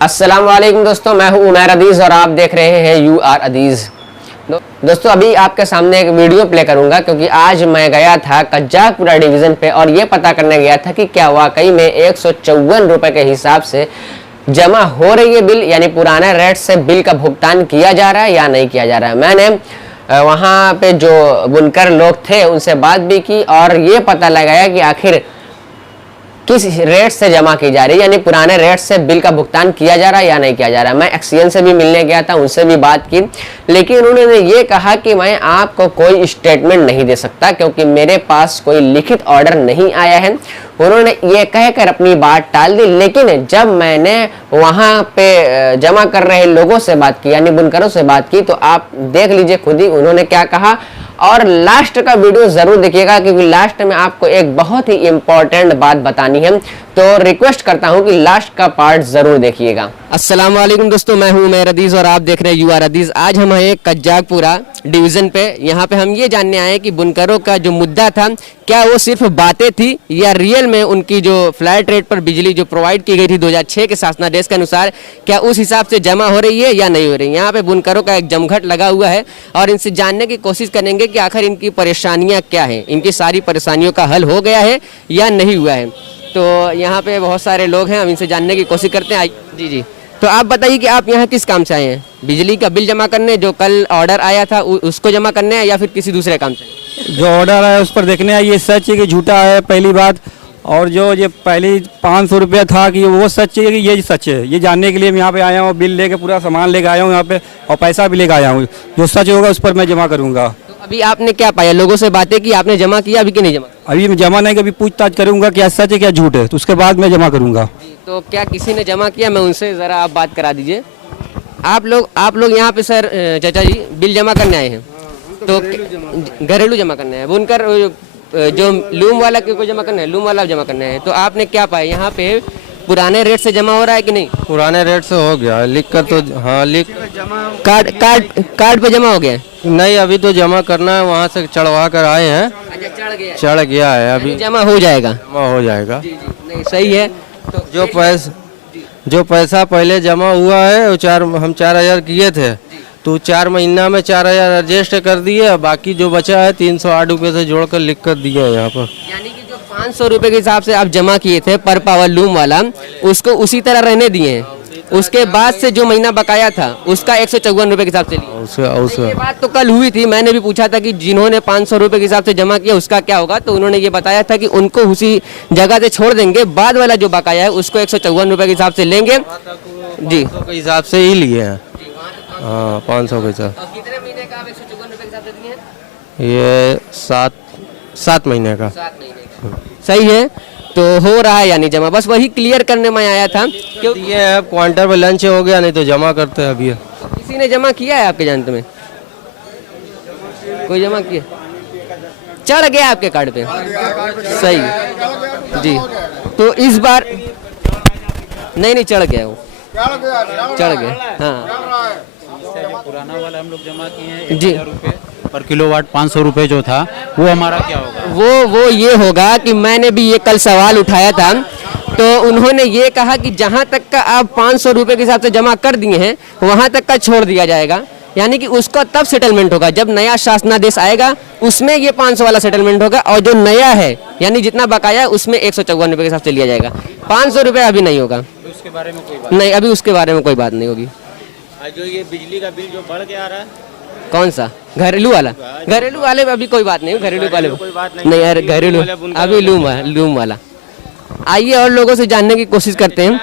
अस्सलाम वालेकुम दोस्तों, मैं हूं उमैर अदीज़ और आप देख रहे हैं यू आर अदीज़। दोस्तों अभी आपके सामने एक वीडियो प्ले करूंगा क्योंकि आज मैं गया था कज्जाकपुरा डिवीज़न पे और ये पता करने गया था कि क्या वाकई में 154 रुपये के हिसाब से जमा हो रही है बिल, यानी पुराने रेट से बिल का भुगतान किया जा रहा है या नहीं किया जा रहा है। मैंने वहाँ पे जो बुनकर लोग थे उनसे बात भी की और ये पता लगाया कि आखिर किस रेट से जमा की जा रही है, यानी पुराने रेट से बिल का भुगतान किया जा रहा है या नहीं किया जा रहा है। मैं एक्सीएन से भी मिलने गया था, उनसे भी बात की, लेकिन उन्होंने ये कहा कि मैं आपको कोई स्टेटमेंट नहीं दे सकता क्योंकि मेरे पास कोई लिखित ऑर्डर नहीं आया है। उन्होंने ये कहकर अपनी बात टाल दी, लेकिन जब मैंने वहाँ पे जमा कर रहे लोगों से बात की, यानी बुनकरों से बात की, तो आप देख लीजिए खुद ही उन्होंने क्या कहा। और लास्ट का वीडियो जरूर देखिएगा क्योंकि लास्ट में आपको एक बहुत ही इंपॉर्टेंट बात बतानी है, तो रिक्वेस्ट करता हूं कि लास्ट का पार्ट जरूर देखिएगा। अस्सलाम वालेकुम दोस्तों, मैं हूं उमैर अदीज़ और आप देख रहे हैं यू आर अदीज़। आज हम हैं कज्जाकपुरा डिवीज़न पे। यहाँ पे हम ये जानने आए कि बुनकरों का जो मुद्दा था क्या वो सिर्फ बातें थी या रियल में उनकी जो फ्लैट रेट पर बिजली जो प्रोवाइड की गई थी 2006 के शासनादेश के अनुसार, क्या उस हिसाब से जमा हो रही है या नहीं हो रही है। यहाँ पे बुनकरों का एक जमघट लगा हुआ है और इनसे जानने की कोशिश करेंगे कि आखिर इनकी परेशानियाँ क्या हैं, इनकी सारी परेशानियों का हल हो गया है या नहीं हुआ है। तो यहाँ पे बहुत सारे लोग हैं, हम इनसे जानने की कोशिश करते हैं। जी जी, तो आप बताइए कि आप यहाँ किस काम से आए हैं? बिजली का बिल जमा करने, जो कल ऑर्डर आया था उसको जमा करने है या फिर किसी दूसरे काम से? जो ऑर्डर है उस पर देखने है, ये सच है कि झूठा है पहली बात, और जो ये पहली 500 रुपया था कि वो सच है कि ये सच है, ये जानने के लिए मैं यहाँ पे आया हूँ। बिल लेके पूरा सामान लेके आया हूँ यहाँ पे और पैसा भी लेके आया हूँ। जो सच होगा उस पर मैं जमा करूँगा। तो अभी आपने क्या पाया? लोगों से बातें की, आपने जमा किया अभी कि नहीं जमा? अभी मैं जमा नहीं, कभी पूछताछ करूँगा क्या सच है क्या झूठ है, तो उसके बाद मैं जमा करूँगा। तो क्या किसी ने जमा किया? मैं उनसे ज़रा आप बात करा दीजिए। आप लोग यहाँ पे सर चाचा जी बिल जमा करने आए हैं, तो घरेलू जमा करने हैं। बुनकर जो लूम वाला को जमा करना है, लूम वाला जमा करना है, तो आपने क्या पाया यहाँ पे? पुराने रेट से जमा हो रहा है कि नहीं? पुराने रेट से हो गया, लिख कर तो हाँ लिख कार्ड पे जमा हो गया है? नहीं, अभी तो जमा करना है, वहाँ से चढ़वा कर आए हैं। अच्छा, चढ़ गया है, अभी जमा हो जाएगा। जमा हो जाएगा। नहीं सही है। तो जो पैसा पहले जमा हुआ है वो हम 4000 किए थे, तो 4 महीना में 4000 एडजस्ट कर दिए, बाकी जो बचा है 308 रुपये से जोड़कर लिख कर दिए यहाँ पर। यानी कि जो 500 रुपये के हिसाब से आप जमा किए थे पर पावर लूम वाला, उसको उसी तरह रहने दिए हैं। उसके बाद से जो महीना बकाया था उसका 154 रुपये के हिसाब से लिया। ये बात तो कल हुई थी, मैंने भी पूछा था कि जिन्होंने 500 रुपये के हिसाब से जमा किया उसका क्या होगा, तो उन्होंने ये बताया था कि उनको उसी जगह से छोड़ देंगे, बाद वाला जो बकाया है उसको 154 रुपये के हिसाब से लेंगे। जी, के हिसाब से ही लिए हैं। हाँ, 500 के साथ। कितने महीने का आप 154 रुपये के हिसाब से दिए हैं? ये 7 महीने का। 7 महीने का। सही है, तो हो रहा है यानी जमा। बस वही क्लियर करने में आया था। क्यों ये है क्वार्टर में लंच हो गया, नहीं तो जमा करते हैं अभी। किसी ने जमा किया है आपके जानते में? कोई जमा किया? चढ़ गया आपके कार्ड पे? सही जी। तो इस बार नहीं चढ़ गया, वो चढ़ गया। हाँ, पुराना वाला हम लोग जमा किए हैं जी। 1000 रुपये पर किलोवाट, 500 रुपये जो था वो हमारा क्या होगा? वो ये होगा कि मैंने भी ये कल सवाल उठाया था, तो उन्होंने ये कहा कि जहाँ तक का आप 500 रुपये के हिसाब से जमा कर दिए हैं वहाँ तक का छोड़ दिया जाएगा, यानी कि उसका तब सेटलमेंट होगा जब नया शासनादेश आएगा, उसमें ये 500 वाला सेटलमेंट होगा, और जो नया है यानी जितना बकाया है उसमें 154 रुपये के हिसाब से लिया जाएगा। 500 रुपये अभी नहीं होगा। उसके बारे में कोई बात नहीं, अभी उसके बारे में कोई बात नहीं होगी। जो ये बिजली का बिल जो बढ़ के आ रहा है, कौन सा? घरेलू वाला? घरेलू वाले में अभी कोई बात नहीं, घरेलू वाले कोई बात नहीं। नहीं यार, घरेलू अभी लूम वाला। आइए और लोगों से जानने की कोशिश करते हैं।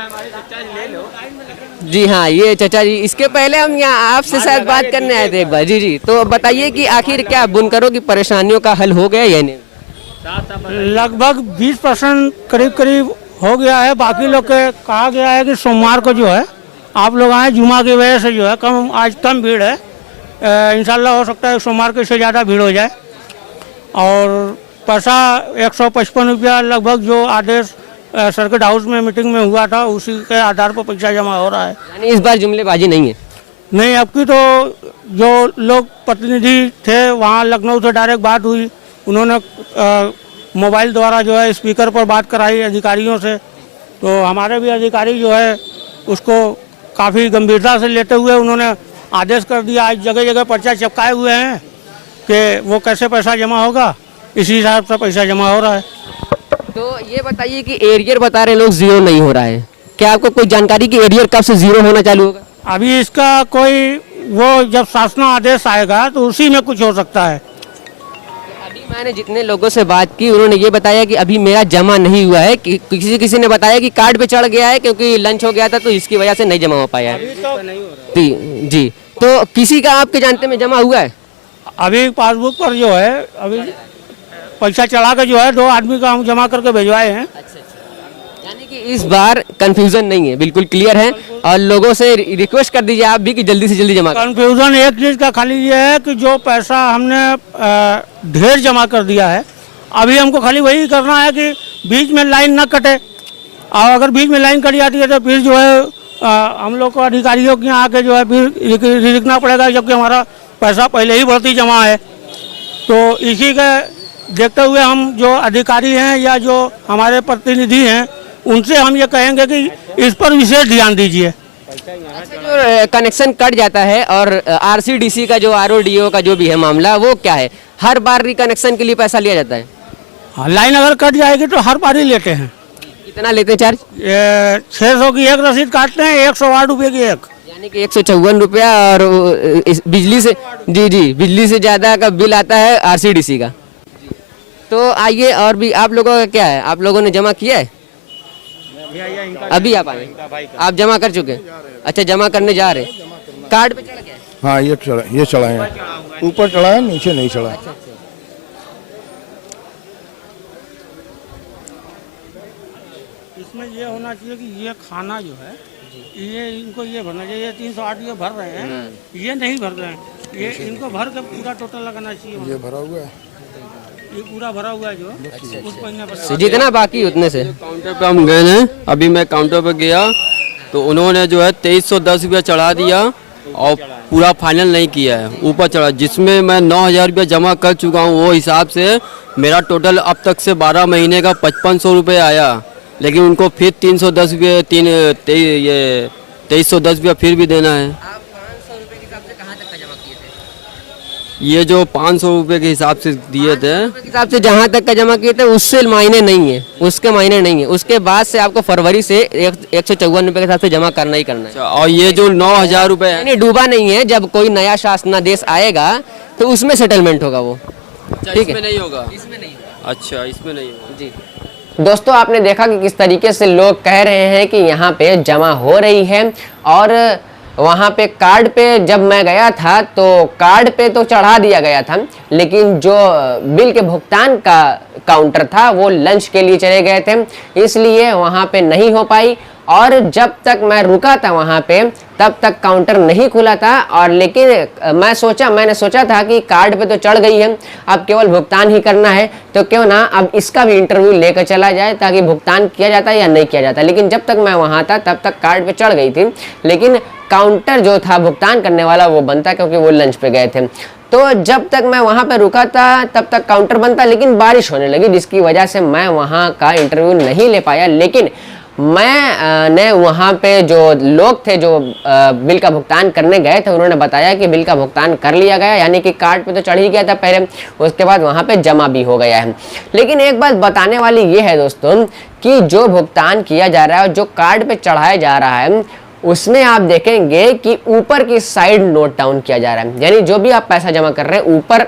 जी हाँ, ये चाचा जी, इसके पहले हम यहाँ आपसे शायद बात करने आए थे एक बार। जी जी, तो बताइए कि आखिर क्या बुनकरों की परेशानियों का हल हो गया या नहीं? लगभग 20% करीब हो गया है। बाकी लोग के कहा गया है कि सोमवार को जो है आप लोग आए, जुमा की वजह से जो है आज कम भीड़ है। इंशाल्लाह हो सकता है सोमवार को इससे ज़्यादा भीड़ हो जाए। और पैसा 155 रुपया लगभग जो आदेश सर्किट हाउस में मीटिंग में हुआ था उसी के आधार पर पैसा जमा हो रहा है। यानी इस बार जुमलेबाजी नहीं है? नहीं, अब की तो जो लोग प्रतिनिधि थे वहाँ लखनऊ से डायरेक्ट बात हुई, उन्होंने मोबाइल द्वारा जो है स्पीकर पर बात कराई अधिकारियों से, तो हमारे भी अधिकारी जो है उसको काफ़ी गंभीरता से लेते हुए उन्होंने आदेश कर दिया। आज जगह जगह पर्चा चिपकाए हुए हैं कि वो कैसे पैसा जमा होगा, इसी हिसाब से पैसा जमा हो रहा है। तो ये बताइए कि एरियर बता रहे लोग जीरो नहीं हो रहा है, क्या आपको कोई जानकारी कि एरियर कब से जीरो होना चालू होगा? अभी इसका कोई वो जब शासना आदेश आएगा तो उसी में कुछ हो सकता है। अभी मैंने जितने लोगों से बात की उन्होंने ये बताया कि अभी मेरा जमा नहीं हुआ है, कि किसी ने बताया कि कार्ड पे चढ़ गया है क्योंकि लंच हो गया था तो इसकी वजह से नहीं जमा हो पाया है। जी, तो किसी का आपके जानते में जमा हुआ है? अभी पासबुक पर जो है अभी पैसा चढ़ा के जो है 2 आदमी का हम जमा करके भिजवाए हैं। यानी कि इस बार कंफ्यूजन नहीं है, बिल्कुल क्लियर है। और लोगों से रिक्वेस्ट कर दीजिए आप भी कि जल्दी से जल्दी जमा करें। कंफ्यूजन एक चीज़ का खाली ये है कि जो पैसा हमने ढेर जमा कर दिया है, अभी हमको खाली वही करना है कि बीच में लाइन न कटे। और अगर बीच में लाइन कट जाती है तो फिर जो है हम लोग को अधिकारियों के यहाँ आके जो है फिर लिखना पड़ेगा, जबकि हमारा पैसा पहले ही बढ़ती जमा है। तो इसी के देखते हुए हम जो अधिकारी हैं या जो हमारे प्रतिनिधि हैं उनसे हम ये कहेंगे कि इस पर विशेष ध्यान दीजिए। जो कनेक्शन कट जाता है और आरसीडीसी का जो आरओडीओ का जो भी है मामला, वो क्या है, हर बार रिकनेक्शन के लिए पैसा लिया जाता है? हाँ, लाइन अगर कट जाएगी तो हर बार ही लेते हैं। कितना लेते हैं चार्ज? 600 की एक रसीद काटते हैं, 108 रुपये की एक, यानी कि 154 रुपया। और बिजली से जी बिजली से ज़्यादा का बिल आता है आरसीडीसी का। तो आइए, और भी आप लोगों का क्या है, आप लोगों ने जमा किया है? अभी आप आए, आप जमा कर चुके हैं? अच्छा, जमा करने जा रहे हैं। कार्ड पे चढ़ गया है? हाँ, ये चढ़ाए हैं, ऊपर चढ़ा है, नीचे नहीं चढ़ा। इसमें ये होना चाहिए कि ये खाना जो है ये इनको ये भरना चाहिए। ये 308 ये भर रहे हैं, ये नहीं भर रहे हैं, ये इनको भर के पूरा टोटल लगाना चाहिए। ये भरा हुआ है, ये पूरा भरा हुआ है जो उस महीने पर जितना बाकी उतने से। काउंटर पे हम गए हैं, अभी मैं काउंटर पे गया तो उन्होंने जो है 2310 रुपया चढ़ा दिया और पूरा फाइनल नहीं किया है, ऊपर चढ़ा, जिसमें मैं 9000 रुपया जमा कर चुका हूँ। वो हिसाब से मेरा टोटल अब तक से 12 महीने का 5500 रुपये आया, लेकिन उनको फिर 310 रुपये 2310 रुपया फिर भी देना है। आप 500 रुपये के हिसाब से कहाँ तक का जमा किए थे? ये जो 500 रुपये के हिसाब से दिए थे, के हिसाब से जहाँ तक का जमा किए थे उससे मायने नहीं है, उसके मायने नहीं है। उसके बाद से आपको फरवरी से 154 रुपये के हिसाब से जमा करना ही करना है। और ये जो 9000 रुपये है, नहीं, डूबा नहीं है। जब कोई नया शासनादेश आएगा तो उसमें सेटलमेंट होगा वो। ठीक है, इसमें नहीं होगा? इसमें नहीं होगा। अच्छा, इसमें नहीं होगा जी दोस्तों, आपने देखा कि किस तरीके से लोग कह रहे हैं कि यहाँ पे जमा हो रही है। और वहाँ पे कार्ड पे जब मैं गया था तो कार्ड पे तो चढ़ा दिया गया था, लेकिन जो बिल के भुगतान का काउंटर था वो लंच के लिए चले गए थे, इसलिए वहाँ पे नहीं हो पाई। और जब तक मैं रुका था वहाँ पे तब तक काउंटर नहीं खुला था। और लेकिन मैंने सोचा था कि कार्ड पे तो चढ़ गई है, अब केवल भुगतान ही करना है, तो क्यों ना अब इसका भी इंटरव्यू लेकर चला जाए ताकि भुगतान किया जाता है या नहीं किया जाता। लेकिन जब तक मैं वहाँ था तब तक कार्ड पे चढ़ गई थी, लेकिन काउंटर जो था भुगतान करने वाला वो बंद था क्योंकि वो लंच पे गए थे। तो जब तक मैं वहाँ पे रुका था तब तक काउंटर बंद था, लेकिन बारिश होने लगी जिसकी वजह से मैं वहाँ का इंटरव्यू नहीं ले पाया। लेकिन मैंने वहाँ पे जो लोग थे जो बिल का भुगतान करने गए थे उन्होंने बताया कि बिल का भुगतान कर लिया गया, यानी कि कार्ड पे तो चढ़ ही गया था पहले, उसके बाद वहाँ पे जमा भी हो गया है। लेकिन एक बात बताने वाली ये है दोस्तों कि जो भुगतान किया जा रहा है और जो कार्ड पे चढ़ाया जा रहा है उसमें आप देखेंगे कि ऊपर की साइड नोट डाउन किया जा रहा है, यानी जो भी आप पैसा जमा कर रहे हैं ऊपर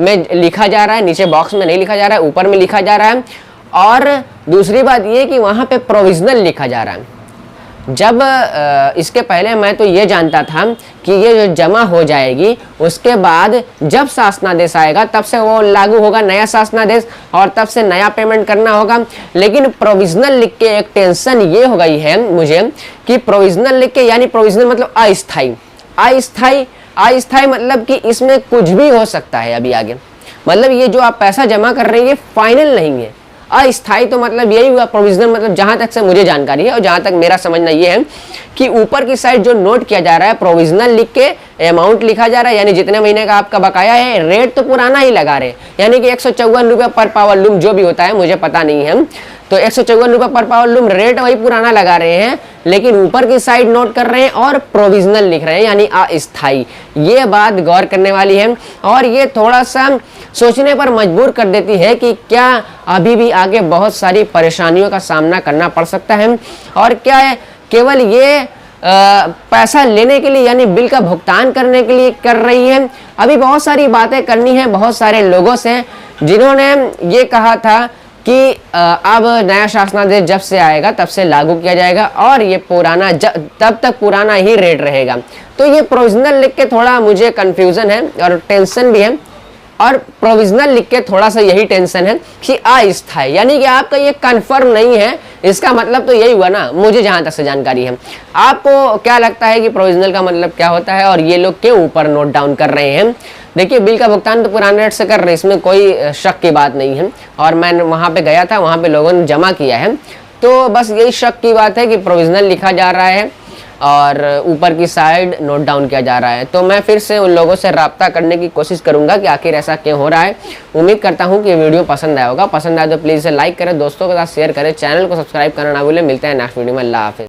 में लिखा जा रहा है, नीचे बॉक्स में नहीं लिखा जा रहा है, ऊपर में लिखा जा रहा है। और दूसरी बात ये कि वहाँ पे प्रोविजनल लिखा जा रहा है। जब इसके पहले मैं तो ये जानता था कि ये जो जमा हो जाएगी उसके बाद जब शासनादेश आएगा तब से वो लागू होगा नया शासनादेश और तब से नया पेमेंट करना होगा। लेकिन प्रोविजनल लिख के एक टेंशन ये हो गई है मुझे कि प्रोविजनल लिख के, यानी प्रोविजनल मतलब अस्थाई, अस्थाई मतलब कि इसमें कुछ भी हो सकता है अभी आगे। मतलब ये जो आप पैसा जमा कर रहे हैं ये फाइनल नहीं है, अस्थाई। तो मतलब यही हुआ प्रोविजनल, मतलब जहां तक से मुझे जानकारी है और जहां तक मेरा समझना ये है कि ऊपर की साइड जो नोट किया जा रहा है प्रोविजनल लिख के अमाउंट लिखा जा रहा है, यानी जितने महीने का आपका बकाया है, रेट तो पुराना ही लगा रहे, यानी कि 154 रुपये पर पावर लूम जो भी होता है मुझे पता नहीं है। तो 154 रुपये पर पावर लूम रेट वही पुराना लगा रहे हैं, लेकिन ऊपर की साइड नोट कर रहे हैं और प्रोविजनल लिख रहे हैं, यानी अस्थाई। ये बात गौर करने वाली है और ये थोड़ा सा सोचने पर मजबूर कर देती है कि क्या अभी भी आगे बहुत सारी परेशानियों का सामना करना पड़ सकता है, और क्या है केवल ये पैसा लेने के लिए यानी बिल का भुगतान करने के लिए कर रही है। अभी बहुत सारी बातें करनी है बहुत सारे लोगों से, जिन्होंने ये कहा था कि अब नया शासनादेश जब से आएगा तब से लागू किया जाएगा और ये पुराना तब तक पुराना ही रेट रहेगा। तो ये प्रोविजनल लिख के थोड़ा मुझे कंफ्यूजन है और टेंशन भी है, और प्रोविजनल लिख के थोड़ा सा यही टेंशन है कि अस्थायी, यानी कि आपका ये कंफर्म नहीं है। इसका मतलब तो यही हुआ ना, मुझे जहां तक से जानकारी है। आपको क्या लगता है कि प्रोविजनल का मतलब क्या होता है और ये लोग क्यों ऊपर नोट डाउन कर रहे हैं? देखिए, बिल का भुगतान तो पुराने रेट से कर रहे हैं, इसमें कोई शक की बात नहीं है, और मैं वहां पे गया था, वहां पे लोगों ने जमा किया है। तो बस यही शक की बात है कि प्रोविजनल लिखा जा रहा है और ऊपर की साइड नोट डाउन किया जा रहा है। तो मैं फिर से उन लोगों से राब्ता करने की कोशिश करूंगा कि आखिर ऐसा क्यों हो रहा है। उम्मीद करता हूं कि वीडियो पसंद आया होगा। पसंद आया तो प्लीज़ इसे लाइक करें, दोस्तों के साथ शेयर करें, चैनल को सब्सक्राइब करना ना भूलें। मिलते हैं नेक्स्ट वीडियो में। अल्लाह हाफिज़।